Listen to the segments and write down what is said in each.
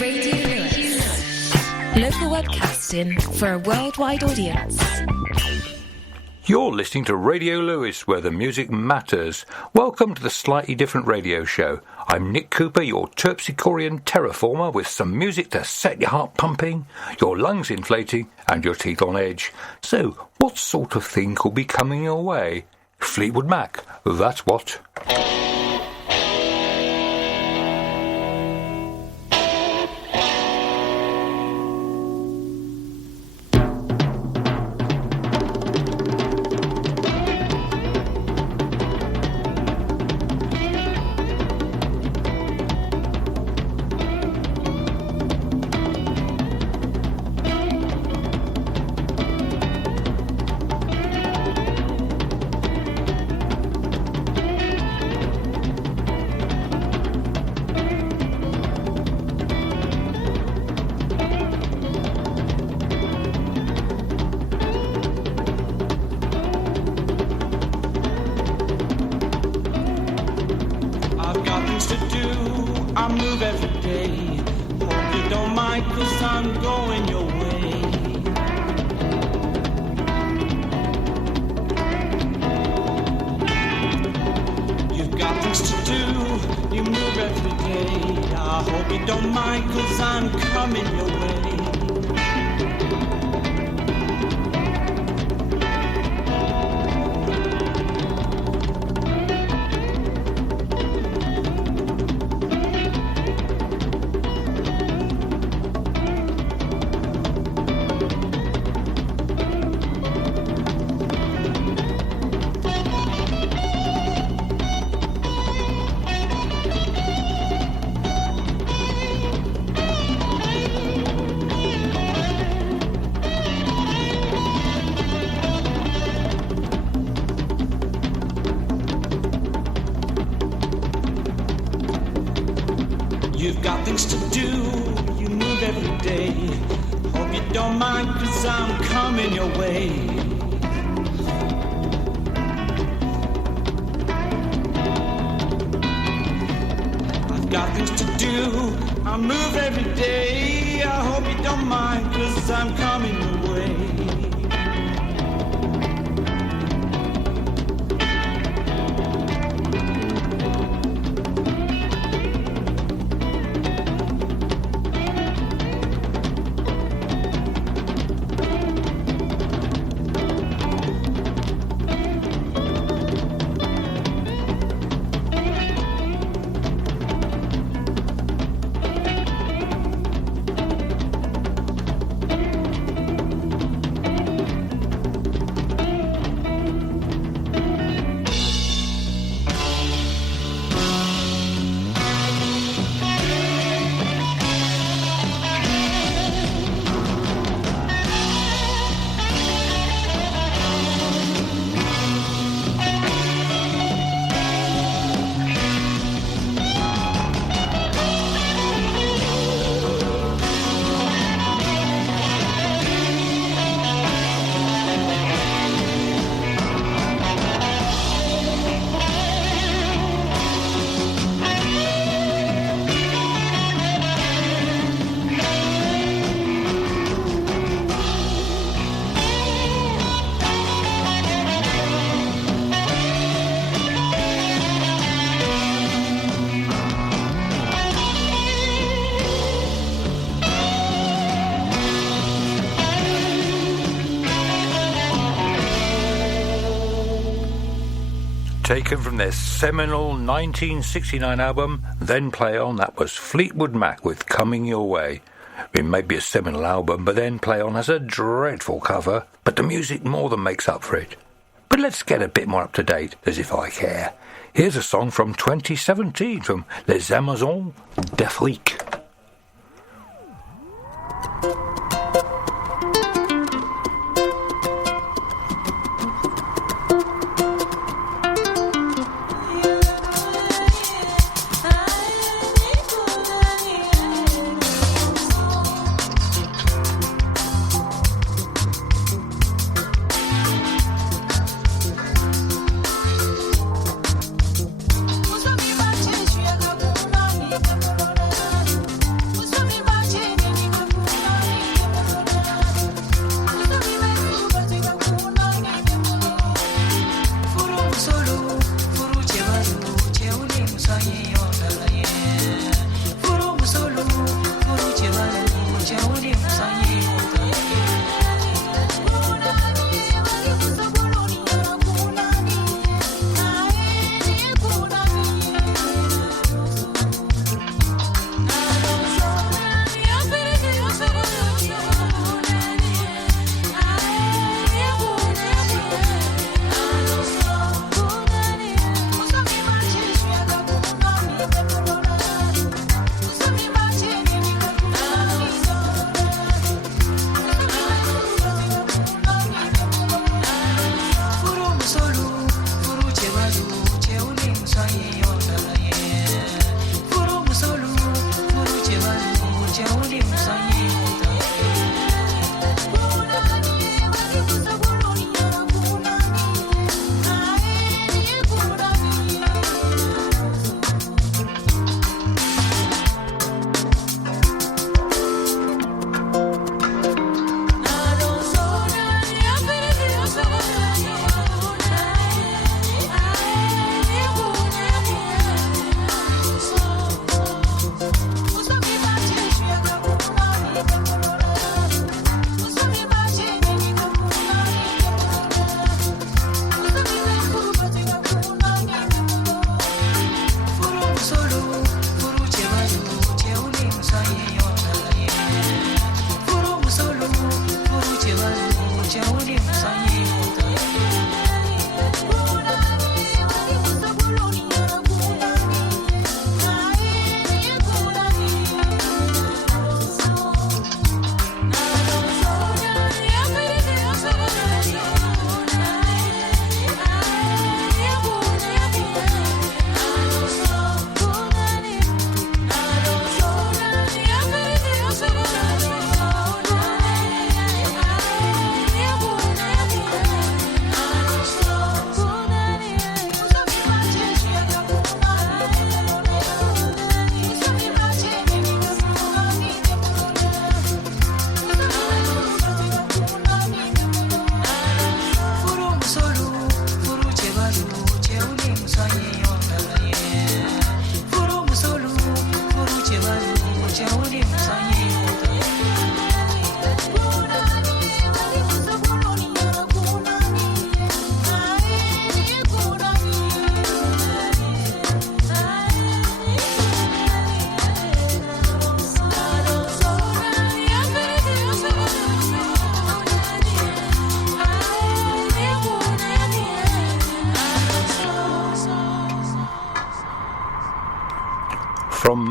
Radio Lewes. Local webcasting for a worldwide audience. You're listening to Radio Lewes, where the music matters. Welcome to the Slightly Different Radio Show. I'm Nick Cooper, your terpsichorean terraformer, with some music to set your heart pumping, your lungs inflating, and your teeth on edge. So, what sort of thing could be coming your way? Fleetwood Mac, that's what. You've got things to do, you move every day. Hope you don't mind, 'cause I'm coming your way. I've got things to do, I move every day. I hope you don't mind, 'cause I'm coming your way. Taken from their seminal 1969 album, Then Play On, that was Fleetwood Mac with Coming Your Way. It may be a seminal album, but Then Play On has a dreadful cover, but the music more than makes up for it. But let's get a bit more up to date, as if I care. Here's a song from 2017 from Les Amazons d'Afrique.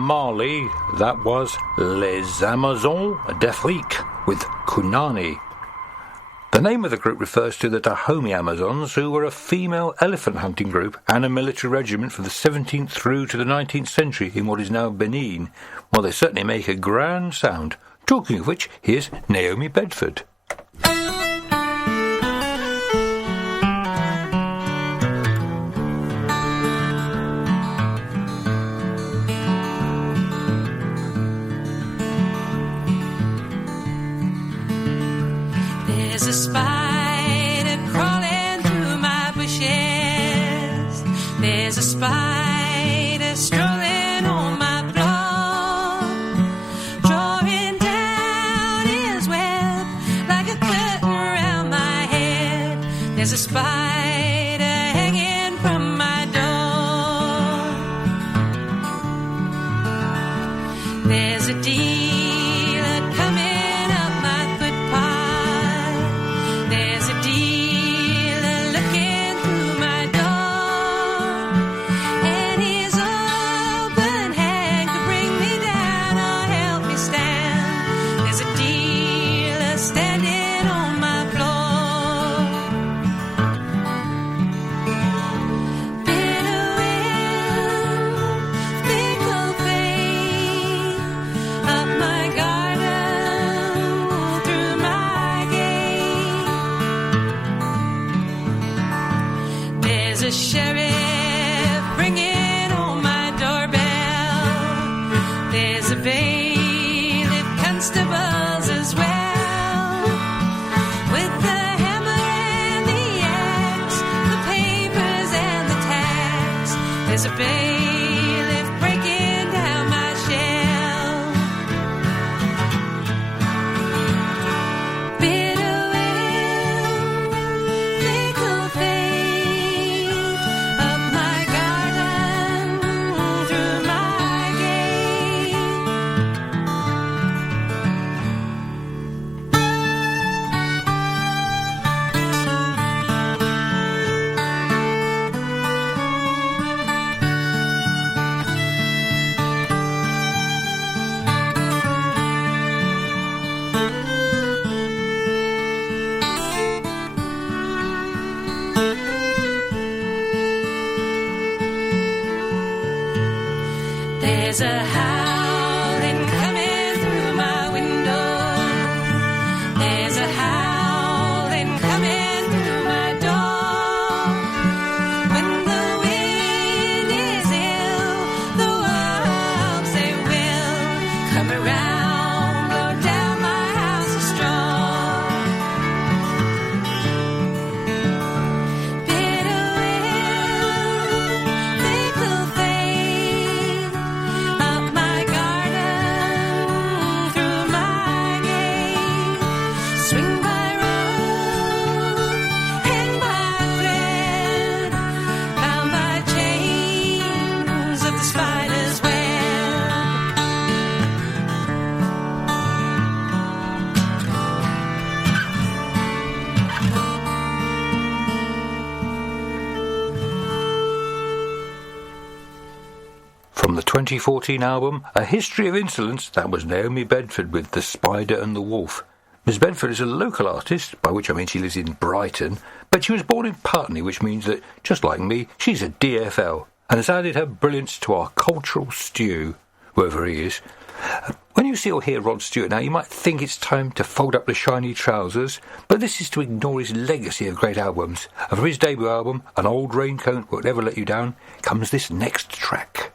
Mali, that was Les Amazons d'Afrique with Kunani. The name of the group refers to the Dahomey Amazons, who were a female elephant hunting group and a military regiment from the 17th through to the 19th century in what is now Benin. Well, they certainly make a grand sound. Talking of which, here's Naomi Bedford. There's a spider crawling through my bushes. There's a spider strolling on my floor, drawing down his web like a curtain around my head. There's a spider hanging from my door. There's a dealer coming up my footpath. There's a dealer looking through my door, and his open hand could bring me down or help me stand. There's a dealer standing on my floor. Bitter wind, fickle fate, up my garden, through my gate. There's a sheriff ringing on my doorbell. There's a bailiff, constables as well, with the hammer and the axe, the papers and the tax. There's a bailiff breaking down my shelf. Bitter wind, fickle fate, up my garden, through my gate. There's a howling coming through my window. There's a howling coming through my door. When the wind is ill, the wolves they will come around, blow down my house of straw. Bitter wind, fickle fate, up my garden, through my gate. Swing by rope, hang by thread, bound by chains of the spider's web. From the 2014 album, A History of Insolence, that was Naomi Bedford with The Spider and the Wolf. Miss Bedford is a local artist, by which I mean she lives in Brighton, but she was born in Putney, which means that, just like me, she's a DFL, and has added her brilliance to our cultural stew, whoever he is. When you see or hear Rod Stewart now, you might think it's time to fold up the shiny trousers, but this is to ignore his legacy of great albums. And for his debut album, An Old Raincoat Won't Ever Let You Down, comes this next track.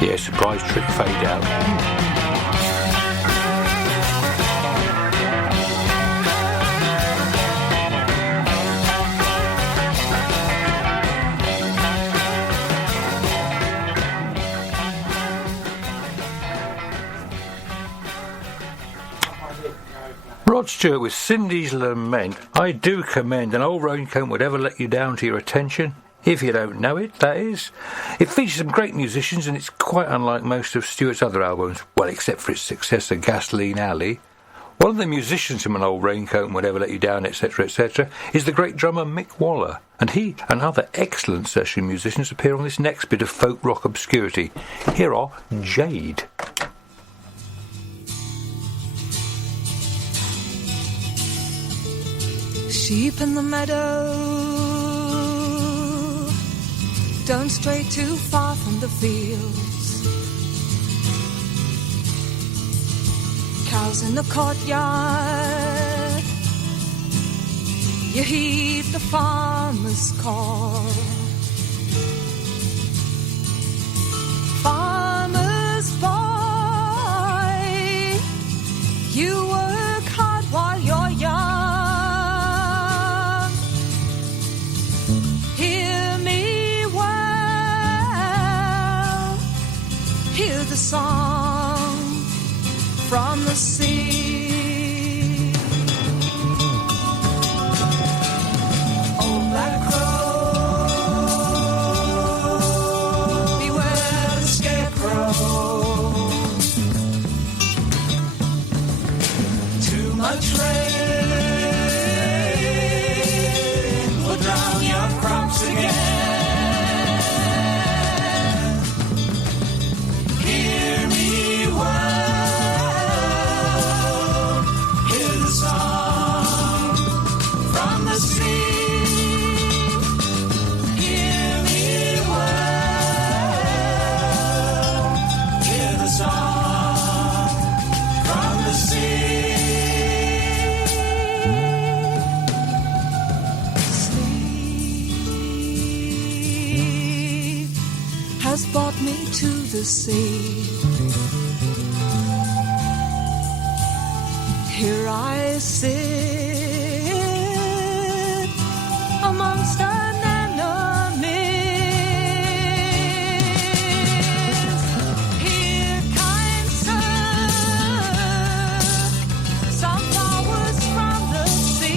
Yeah, surprise trick fade out. Rod Stewart with Cindy's Lament. I do commend An Old Raincoat Would Ever Let You Down to your attention, if you don't know it, that is. It features some great musicians and it's quite unlike most of Stewart's other albums, well, except for its successor Gasoline Alley. One of the musicians from An Old Raincoat Would Ever Let You Down, etc., etc., is the great drummer Mick Waller, and he and other excellent session musicians appear on this next bit of folk rock obscurity. Here are Jade. Sheep in the meadow, don't stray too far from the fields. Cows in the courtyard, you heed the farmer's call. Farmer's boy, you work hard while you're young. Hear the song from the sea. Oh, black crow, beware the scarecrow. Too much rain will drown your crops again. Brought me to the sea. Here I sit amongst anemones. Here, kind sir, some flowers from the sea.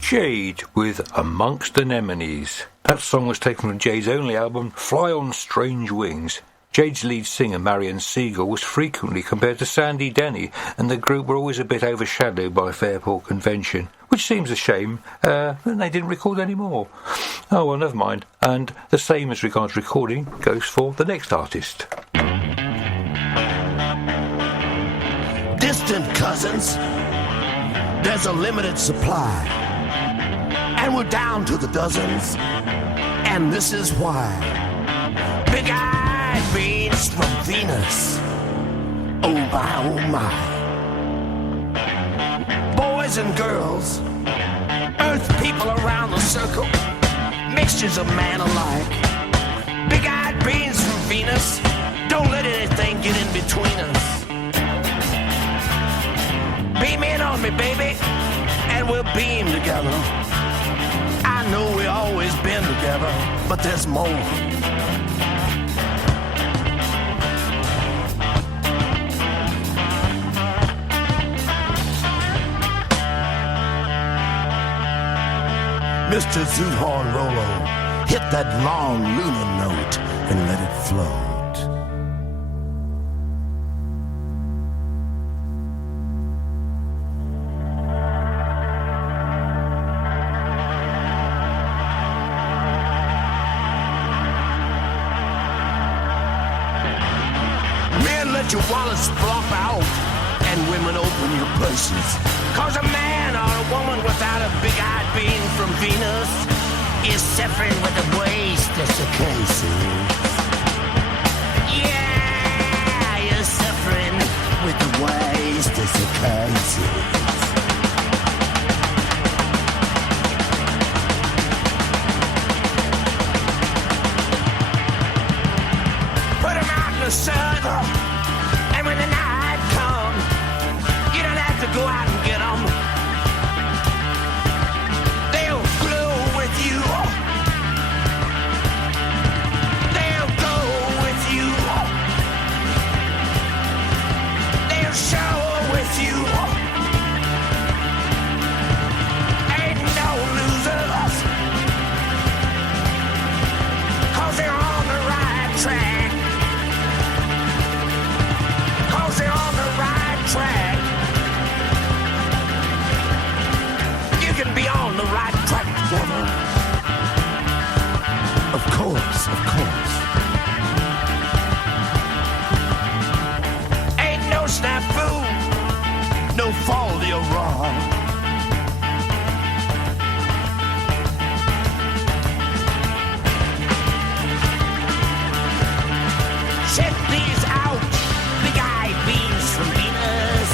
Jade with Amongst Anemones. That song was taken from Jade's only album, Fly on Strange Wings. Jade's lead singer, Marion Siegel, was frequently compared to Sandy Denny, and the group were always a bit overshadowed by Fairport convention, which seems a shame, and they didn't record any more. Oh, well, never mind. And the same as regards recording goes for the next artist. Distant cousins, There's a limited supply, and we're down to the dozens, and this is why. Big-eyed beans from Venus, oh my, boys and girls, earth people around the circle, mixtures of man alike. Big-eyed beans from Venus, don't let anything get in between us. Beam in on me, baby, and we'll beam together. I know we always been together, but there's more. Mr. Zoothorn Rolo, hit that long lunar note and let it float. Your wallets flop out and women open your purses. Cause a man or a woman without a big-eyed being from Venus is suffering with a waist desiccations. Yeah, you're suffering with the waist desiccations. Put 'em out in the sun. And when the night comes, you don't have to go out and get them. They'll glow with you. They'll go with you. They'll show with you. Ain't no losers. 'Cause they're on the right track. They're on the right track. You can be on the right track together. Of course, of course. Ain't no snafu, no fault you're wrong. Check these out. Big-eyed beans from Venus.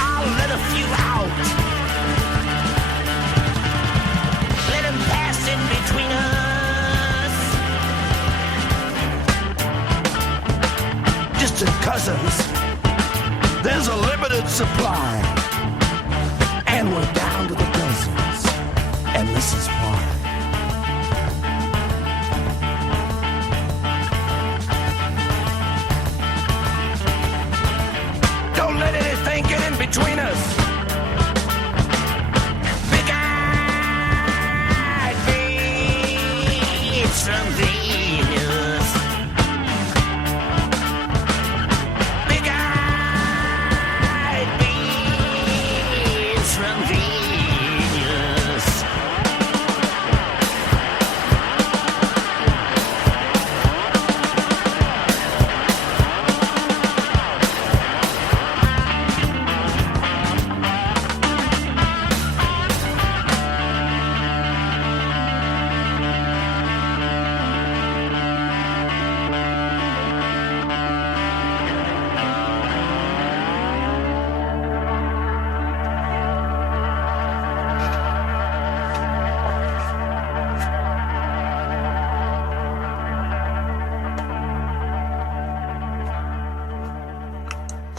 I'll let a few out. Let them pass in between us. Distant cousins, there's a limited supply, and we're down to the dozens, and this is why. Don't let anything get in between us. Big-eyed beans from Venus. Big-eyed beans from Venus.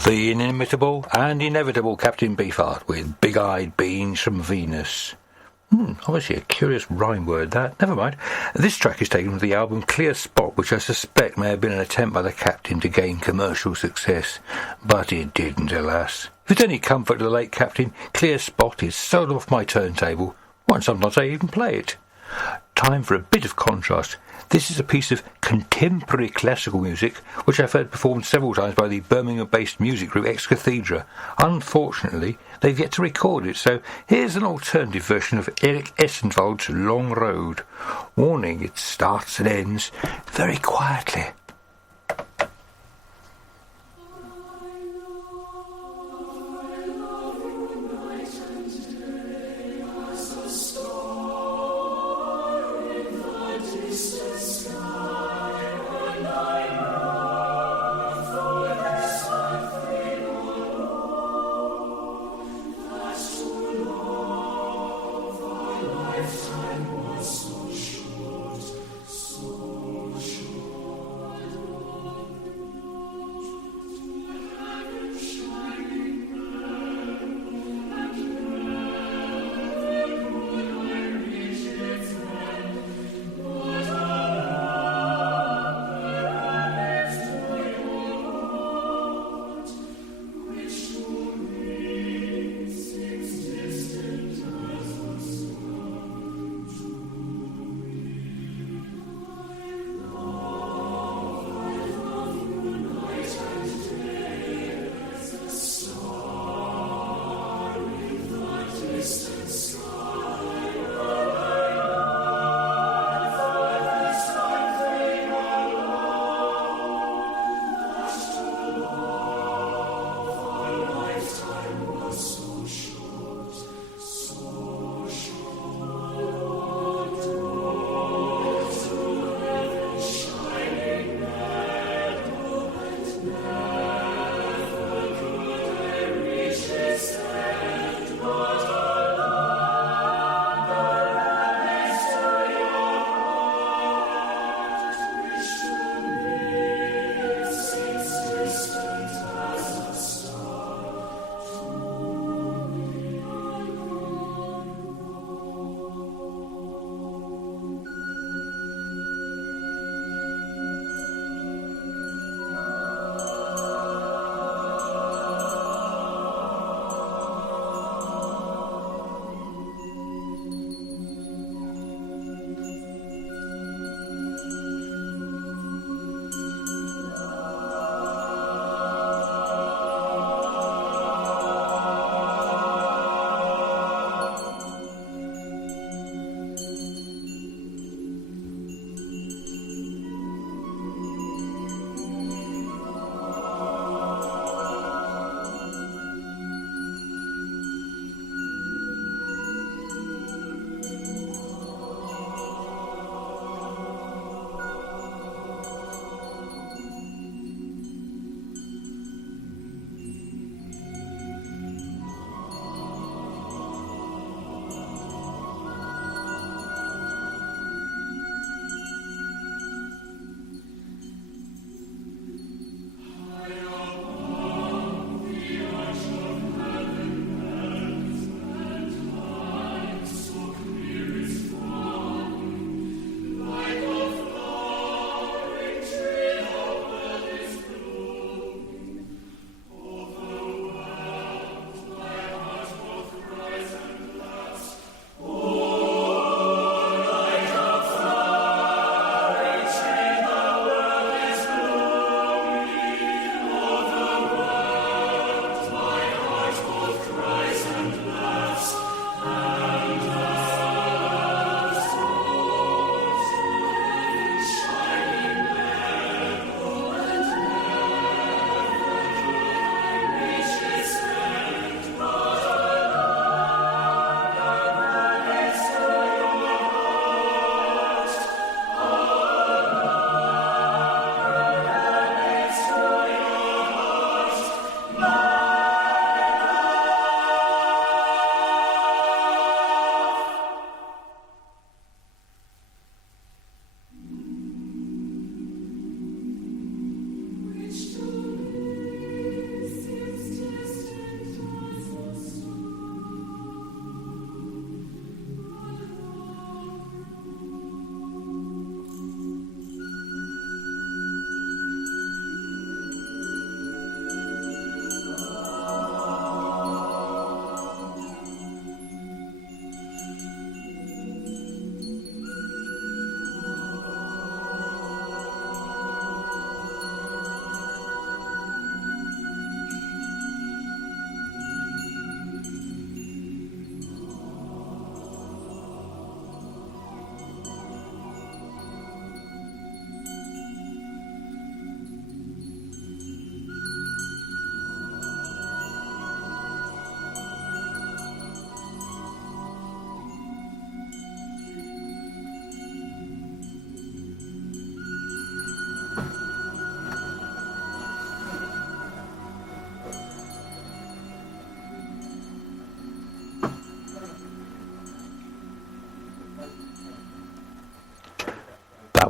The inimitable and inevitable Captain Beefheart with Big-Eyed Beans from Venus. Obviously a curious rhyme word, that. Never mind. This track is taken from the album Clear Spot, which I suspect may have been an attempt by the Captain to gain commercial success. But it didn't, alas. If it's any comfort to the late Captain, Clear Spot is sold off my turntable. And sometimes I even play it. Time for a bit of contrast. This is a piece of contemporary classical music which I've heard performed several times by the Birmingham-based music group Ex Cathedra. Unfortunately, they've yet to record it, so here's an alternative version of Eric Essenwald's Long Road. Warning, it starts and ends very quietly.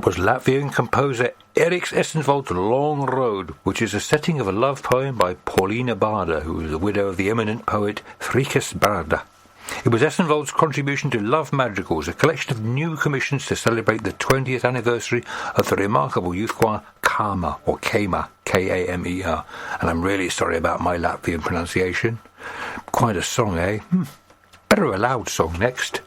was Latvian composer Eriks Essenvold's Long Road, which is a setting of a love poem by Paulina Bārda, who was the widow of the eminent poet Frikas Bārda. It was Essenvold's contribution to Love Madrigals, a collection of new commissions to celebrate the 20th anniversary of the remarkable youth choir Kama, or Kama, K-A-M-E-R. And I'm really sorry about my Latvian pronunciation. Quite a song, eh? Better a loud song next.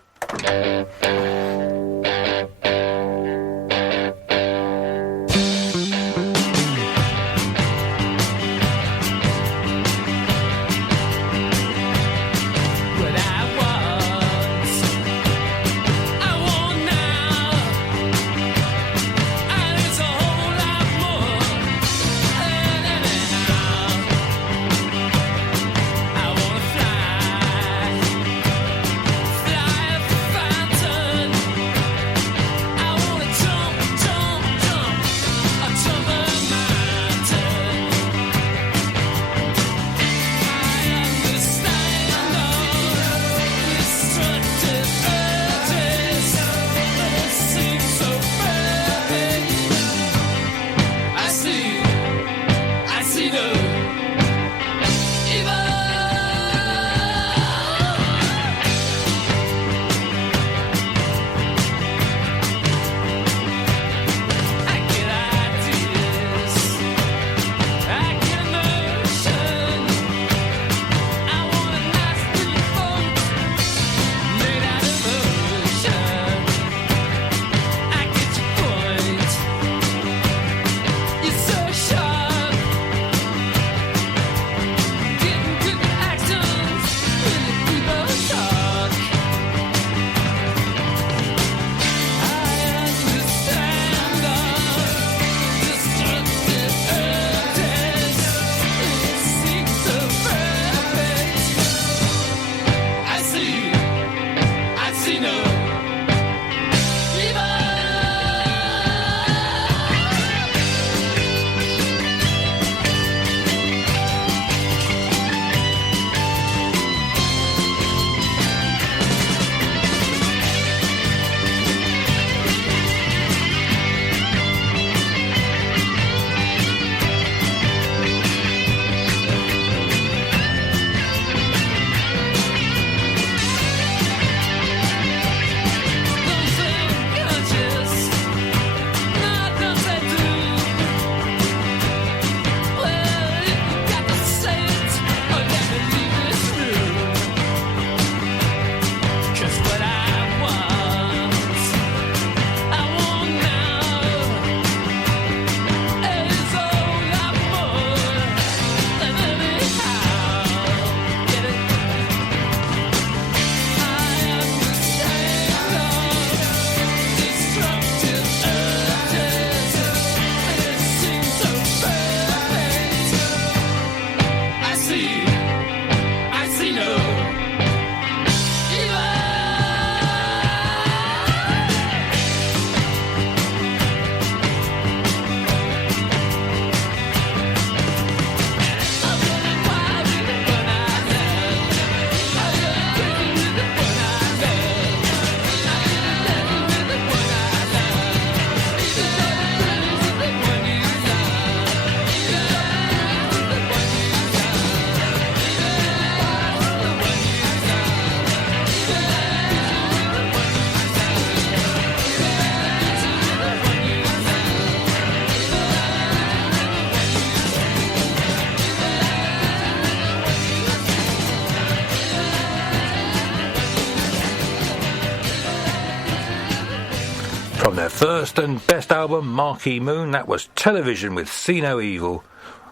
From their first and best album, Marquee Moon, that was Television with See No Evil.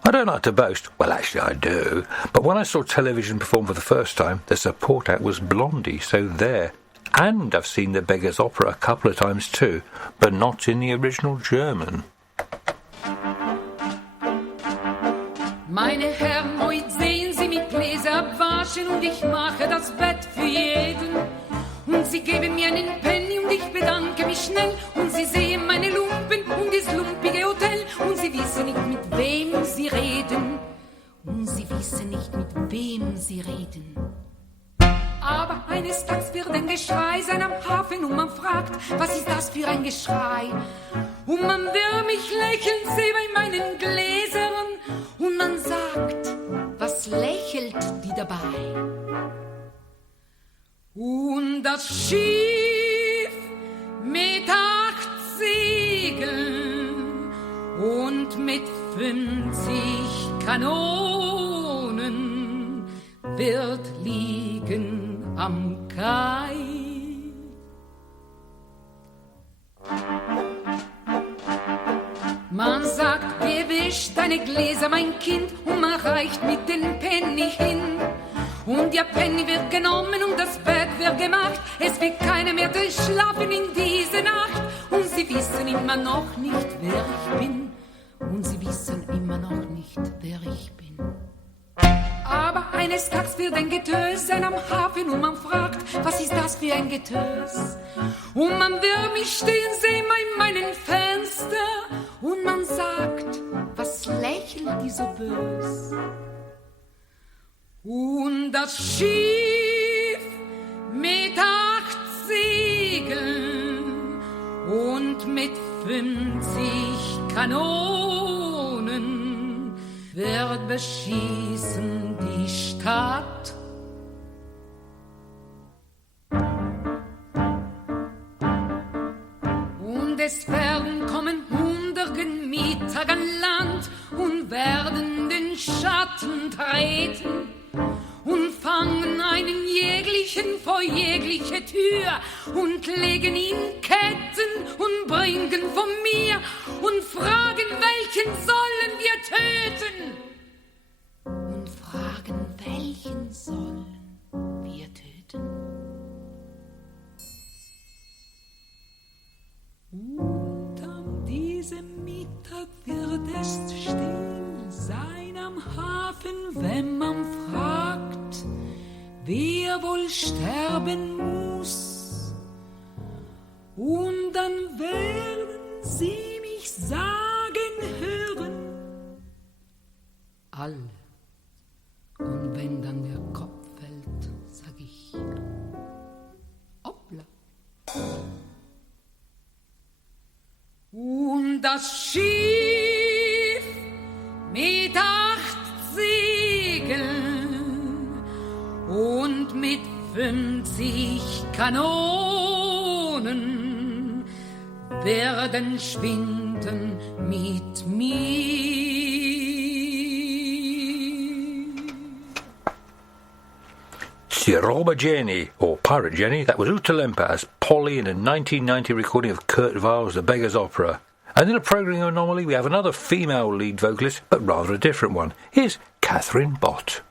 I don't like to boast, well actually I do, but when I saw Television perform for the first time, the support act was Blondie, so there. And I've seen the Beggars Opera a couple of times too, but not in the original German. Meine Herren, heute sehen Sie mich Gläser abwaschen und ich mache das Bett für jeden. Und Sie geben mir einen Penny und ich bedanke mich schnell. Und Sie sehen meine Lumpen und das lumpige Hotel. Und Sie wissen nicht, mit wem Sie reden. Und Sie wissen nicht, mit wem Sie reden. Aber eines Tages wird ein Geschrei sein am Hafen und man fragt, was ist das für ein Geschrei? und man will mich lächeln sehen bei meinen Gläsern und man sagt, was lächelt die dabei? Und das Schiff mit 8 Segeln und mit 50 Kanonen wird liegen am Kai. Man sagt, gewisch deine Gläser, mein Kind, und man reicht mit den Penny hin. Und der Penny wird genommen und das Bett wird gemacht. Es wird keiner mehr durchschlafen in diese Nacht. Und sie wissen immer noch nicht, wer ich bin. Und sie wissen immer noch nicht, wer ich bin. Aber eines Tages wird ein Getös sein am Hafen und man fragt, was ist das für ein Getös? Und man will mich stehen sehen in meinem Fenster und man sagt, was lächelt die so bös? Und das Schiff mit 8 Segeln und mit 50 Kanonen wird beschießen die Stadt. Und es werden kommen 100 Mieter an Land und werden den Schatten treten und fangen einen jeglichen vor jegliche Tür und legen ihn Ketten und bringen von mir und fragen, welchen sollen wir töten? Und fragen, welchen sollen wir töten? Und an diesem Mittag wird es still sein am Hafen, wenn man fragt, wer wohl sterben muss. Und dann werden sie mich sagen hören, alle. Und wenn dann der Kopf fällt, sag ich, hoppla. Und das Schiff mit 8 Segeln und mit 50 Kanonen werden schwinden mit mir. Siroba Jenny, or Pirate Jenny, that was Uta Lempa as Polly in a 1990 recording of Kurt Weill's The Beggar's Opera. And in a programming anomaly, we have another female lead vocalist, but rather a different one. Here's Catherine Bott.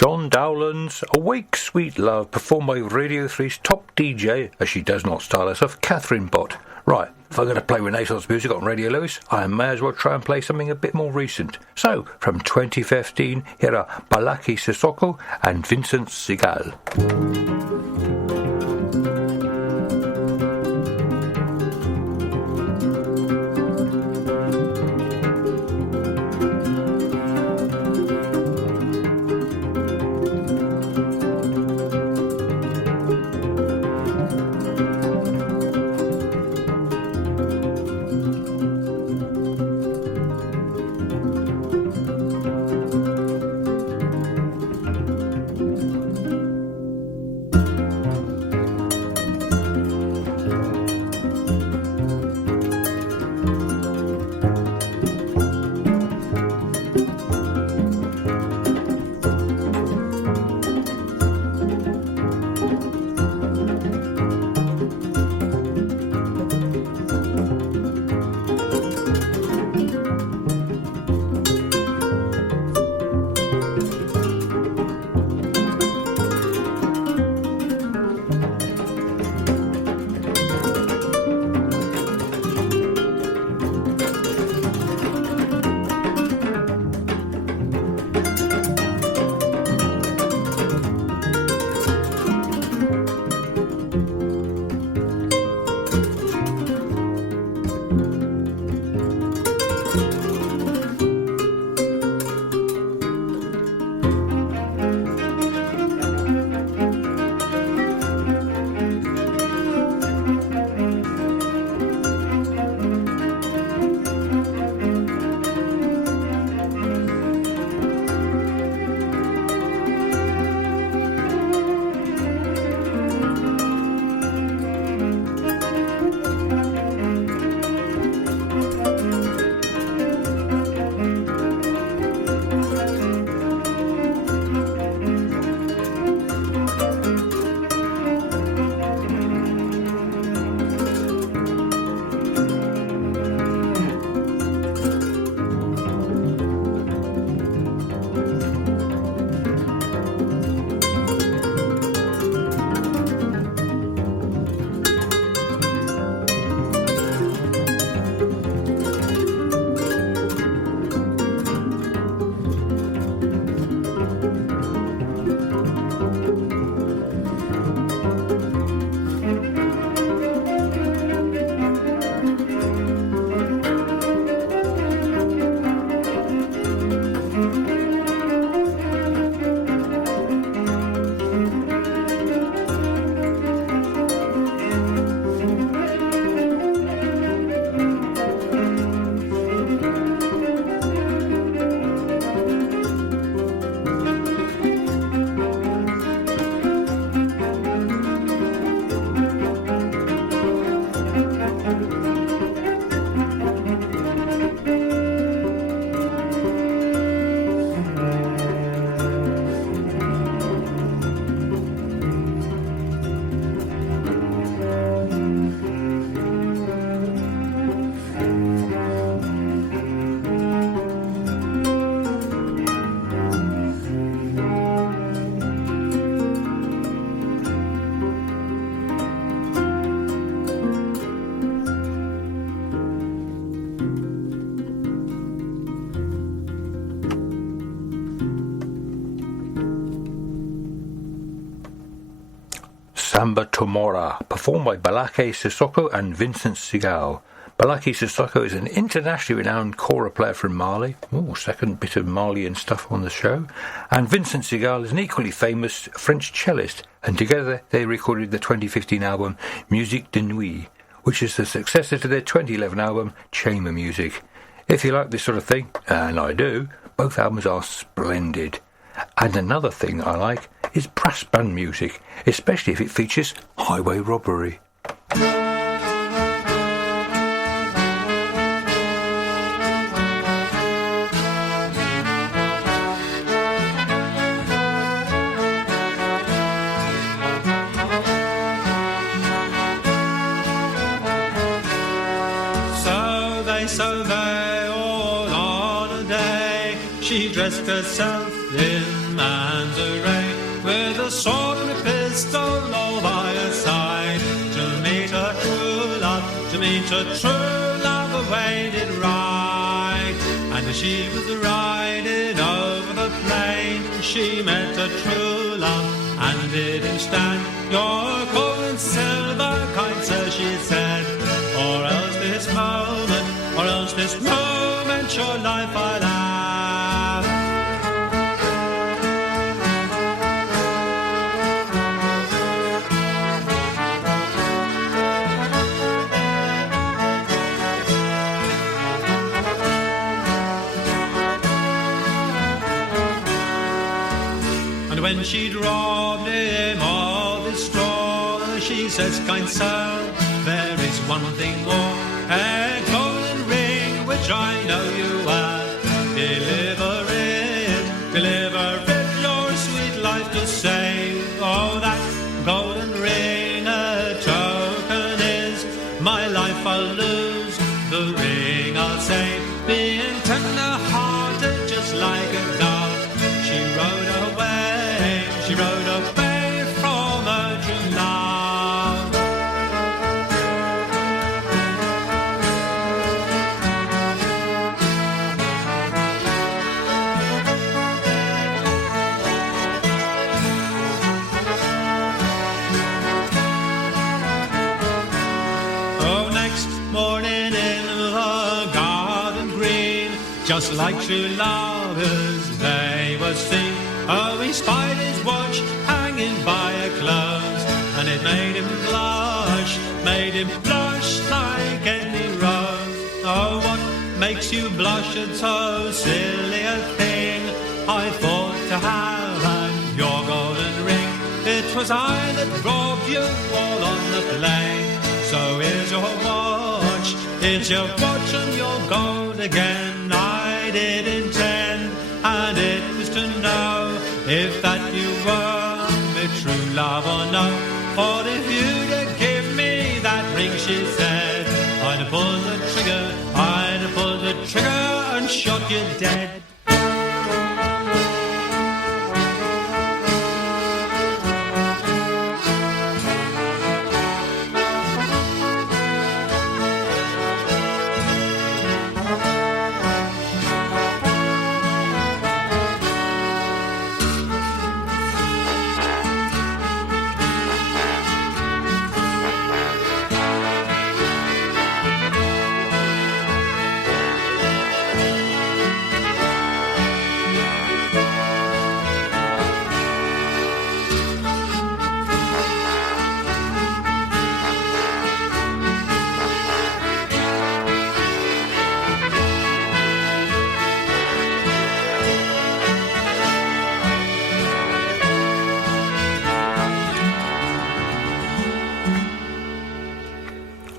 John Dowland's Awake Sweet Love, performed by Radio 3's top DJ, as she does not style herself, Catherine Bott. Right, if I'm going to play Renaissance music on Radio Lewes, I may as well try and play something a bit more recent. So, from 2015, here are Balaki Sissoko and Vincent Segal. Samba Tomora, performed by Balake Sissoko and Vincent Segal. Balake Sissoko is an internationally renowned kora player from Mali. Second bit of Malian stuff on the show. And Vincent Segal is an equally famous French cellist, and together they recorded the 2015 album Musique de Nuit, which is the successor to their 2011 album Chamber Music. If you like this sort of thing, and I do, both albums are splendid. And another thing I like is brass band music, especially if it features highway robbery. So they all on a day. She dressed herself in man's array, with a sword and a pistol all by her side, to meet her true love, to meet her true love awaited ride. And as she was riding over the plain, she met her true love, and bid him stand. Your gold and silver, kind sir, she said, or else this moment your life I'll have. And when she'd robbed him of his straw, she says, kind sir, there is one thing more, a golden ring which I know you have. Deliver it your sweet life to save. Oh, that golden ring a token is, my life I'll lose, the ring I'll save. Being tender-hearted just like a dove, she rode away from her true love. Oh, next morning in the garden green, just like true lovers they were seen. Oh, he spied his watch hanging by her clothes, and it made him blush like any rose. Oh, what makes you blush at so silly a thing? I thought to have had your golden ring. It was I that robbed you all on the plain. So here's your watch, it's your watch and your gold again. I did intend, and it was to know if that you were my true love or no. For if you'd have give me that ring, she said, I'd have pulled the trigger and shot you dead.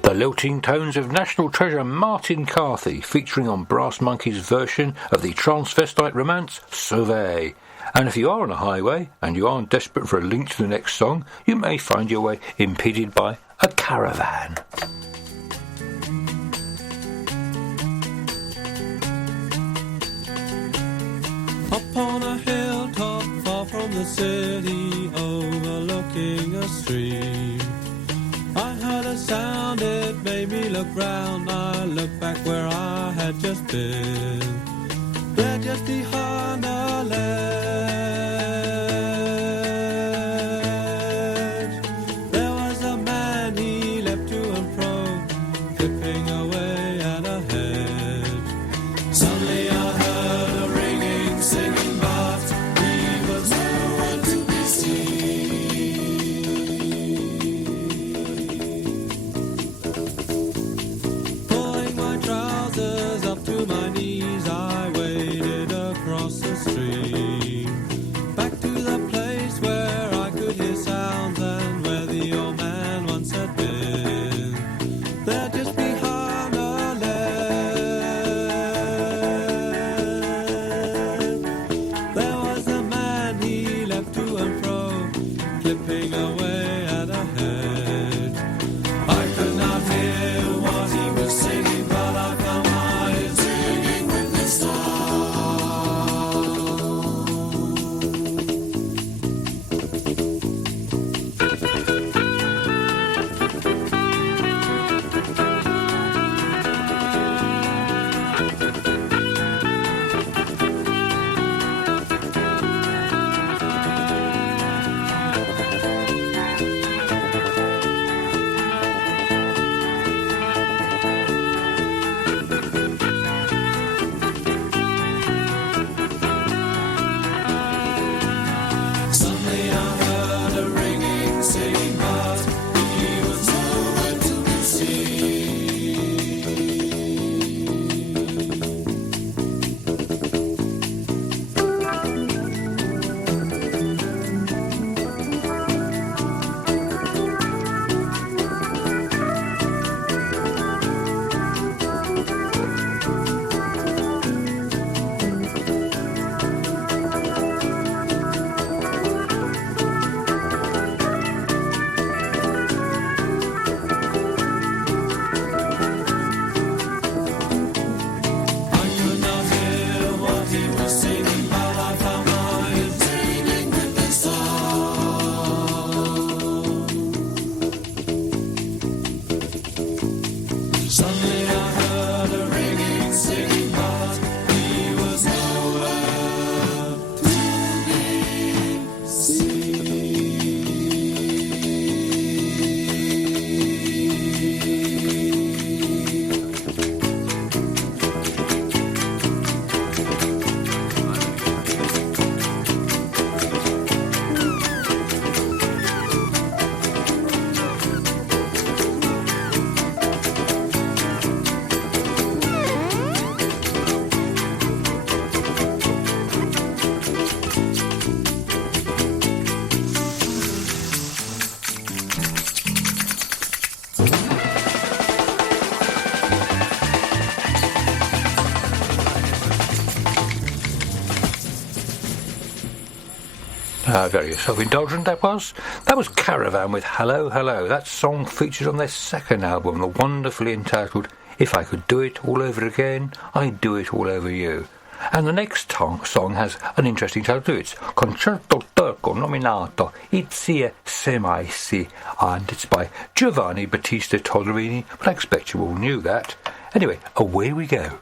The lilting tones of national treasure Martin Carthy, featuring on Brass Monkey's version of the transvestite romance Sauvé. And if you are on a highway and you aren't desperate for a link to the next song, you may find your way impeded by a caravan. Up on a hilltop far from the city, overlooking a stream, I heard a sound, it made me look round. I looked back where I had just been, there just behind a ledge. There was a man, he leapt to and fro, flipping away at a hedge. Suddenly I heard a ringing, singing, but he was nowhere to be seen. Up to my knees I waded across the street. Very self-indulgent that was. That was Caravan with Hello, Hello. That song featured on their second album, the wonderfully entitled If I Could Do It All Over Again, I'd Do It All Over You. And the next song has an interesting title too. It's Concerto Turco Nominato Itzie Semaisi, and it's by Giovanni Battista Tollerini, but I expect you all knew that. Anyway, away we go.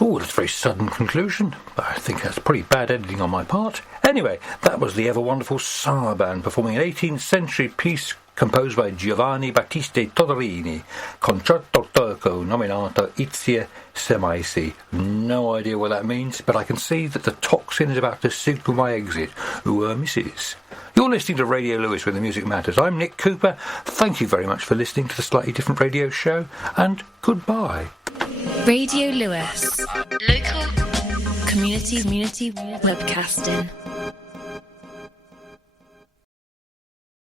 Oh, that's a very sudden conclusion. I think that's pretty bad editing on my part. Anyway, that was the ever-wonderful Sarban performing an 18th century piece composed by Giovanni Battista Todorini, Concerto Turco nominato Izie Semaisi. No idea what that means, but I can see that the toxin is about to signal my exit. Misses. You're listening to Radio Lewis, where the music matters. I'm Nick Cooper. Thank you very much for listening to the Slightly Different Radio Show, and goodbye. Radio Lewis. Local community webcasting.